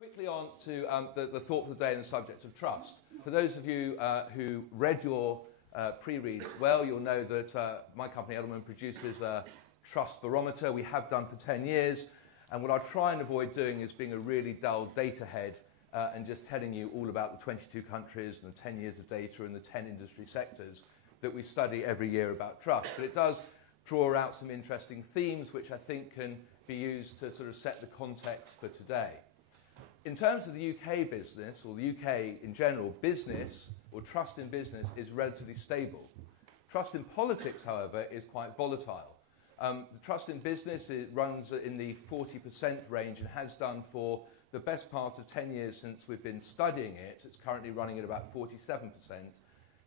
Quickly on to the thought for the day and the subject of trust. For those of you who read your pre-reads well, you'll know that my company, Edelman, produces a trust barometer. We have done for 10 years. And what I'll try and avoid doing is being a really dull data head and just telling you all about the 22 countries and the 10 years of data and the 10 industry sectors that we study every year about trust. But it does draw out some interesting themes which I think can be used to sort of set the context for today. In terms of the UK business, or the UK in general, business or trust in business is relatively stable. Trust in politics, however, is quite volatile. The trust in business, it runs in the 40% range and has done for the best part of 10 years since we've been studying it. It's currently running at about 47%.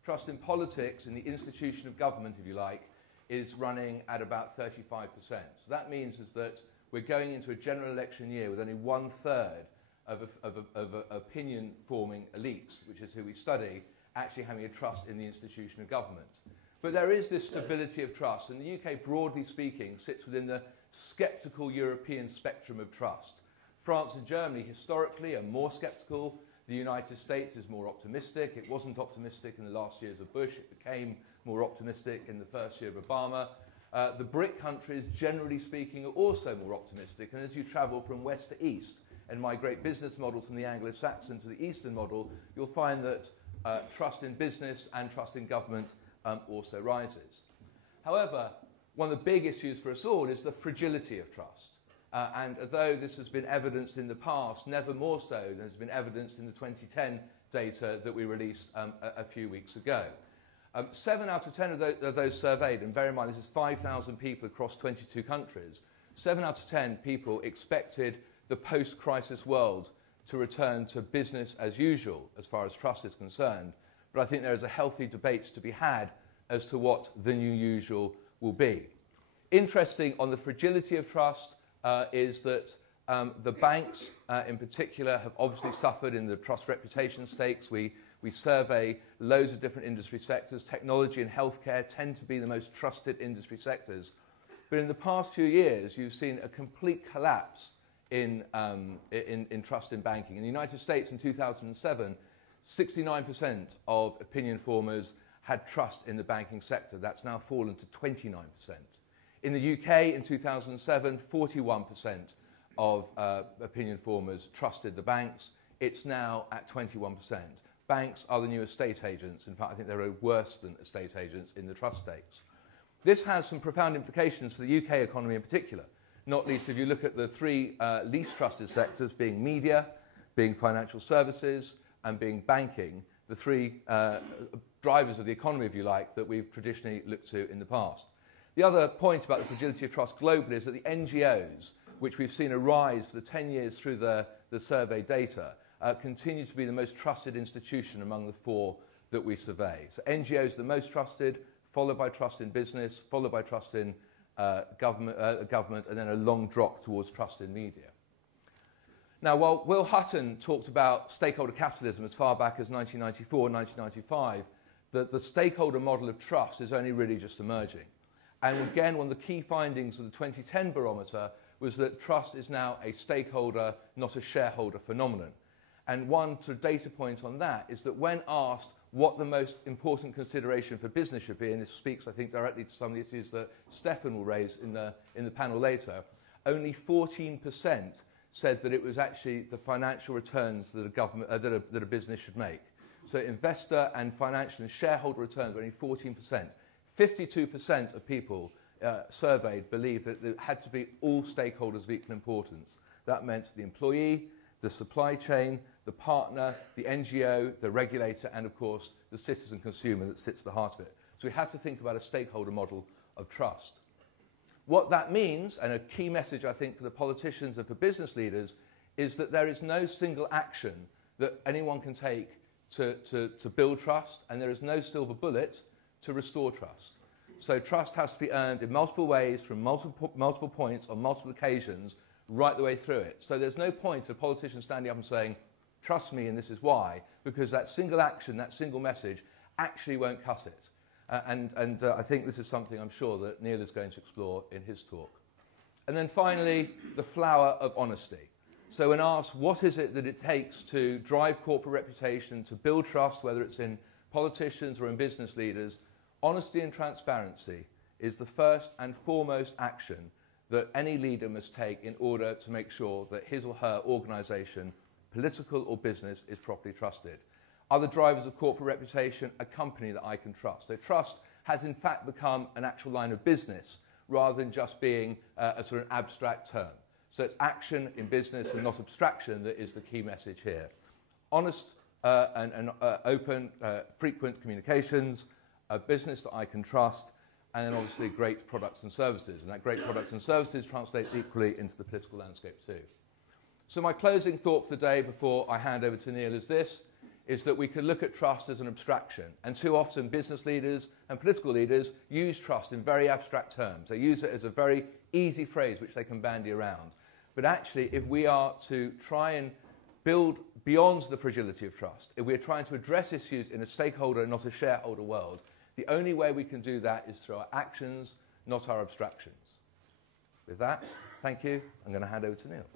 Trust in politics, in the institution of government, if you like, is running at about 35%. So that means is that we're going into a general election year with only 1/3 of opinion-forming elites, which is who we study, actually having a trust in the institution of government. But there is this stability of trust, and the UK, broadly speaking, sits within the sceptical European spectrum of trust. France and Germany, historically, are more sceptical. The United States is more optimistic. It wasn't optimistic in the last years of Bush. It became more optimistic in the first year of Obama. The BRIC countries, generally speaking, are also more optimistic. And as you travel from west to east, and migrate business models from the Anglo-Saxon to the Eastern model, you'll find that trust in business and trust in government also rises. However, one of the big issues for us all is the fragility of trust. And although this has been evidenced in the past, never more so than has been evidenced in the 2010 data that we released a few weeks ago. 7 out of 10 of those surveyed, and bear in mind this is 5,000 people across 22 countries, 7 out of 10 people expected the post-crisis world to return to business as usual as far as trust is concerned. But I think there is a healthy debate to be had as to what the new usual will be. Interesting on the fragility of trust is that the banks in particular have obviously suffered in the trust reputation stakes. We survey loads of different industry sectors. Technology and healthcare tend to be the most trusted industry sectors. But in the past few years, you've seen a complete collapse in trust in banking. In the United States in 2007, 69% of opinion formers had trust in the banking sector. That's now fallen to 29%. In the UK in 2007, 41% of opinion formers trusted the banks. It's now at 21%. Banks are the new estate agents. In fact, I think they're worse than estate agents in the trust stakes. This has some profound implications for the UK economy in particular. Not least if you look at the three least trusted sectors, being media, being financial services, and being banking, the three drivers of the economy, if you like, that we've traditionally looked to in the past. The other point about the fragility of trust globally is that the NGOs, which we've seen a rise for the 10 years through the survey data, continue to be the most trusted institution among the 4 that we survey. So NGOs are the most trusted, followed by trust in business, followed by trust in government, and then a long drop towards trust in media. Now, while Will Hutton talked about stakeholder capitalism as far back as 1994 and 1995, the stakeholder model of trust is only really just emerging. And again, one of the key findings of the 2010 barometer was that trust is now a stakeholder, not a shareholder phenomenon. And one sort of data point on that is that when asked what the most important consideration for business should be, and this speaks, I think, directly to some of the issues that Stefan will raise in the panel later, only 14% said that it was actually the financial returns that that a business should make. So investor and financial and shareholder returns were only 14%. 52% of people surveyed believed that it had to be all stakeholders of equal importance. That meant the employee, the supply chain, the partner, the NGO, the regulator, and of course the citizen consumer that sits at the heart of it. So we have to think about a stakeholder model of trust. What that means, and a key message I think for the politicians and for business leaders, is that there is no single action that anyone can take to build trust, and there is no silver bullet to restore trust. So trust has to be earned in multiple ways, from multiple points, on multiple occasions, right the way through it. So there's no point of politicians standing up and saying, trust me and this is why, because that single action, that single message actually won't cut it. I think this is something I'm sure that Neil is going to explore in his talk. And then finally, the flower of honesty. So when asked what is it that it takes to drive corporate reputation, to build trust, whether it's in politicians or in business leaders, honesty and transparency is the first and foremost action that any leader must take in order to make sure that his or her organisation, political or business, is properly trusted. Other drivers of corporate reputation, a company that I can trust. So trust has in fact become an actual line of business rather than just being a sort of abstract term. So it's action in business and not abstraction that is the key message here. Honest and open, frequent communications, a business that I can trust, and then obviously great products and services. And that great products and services translates equally into the political landscape too. So my closing thought for the day before I hand over to Neil is this, is that we could look at trust as an abstraction. And too often business leaders and political leaders use trust in very abstract terms. They use it as a very easy phrase which they can bandy around. But actually, if we are to try and build beyond the fragility of trust, if we're trying to address issues in a stakeholder and not a shareholder world, the only way we can do that is through our actions, not our abstractions. With that, thank you. I'm going to hand over to Neil.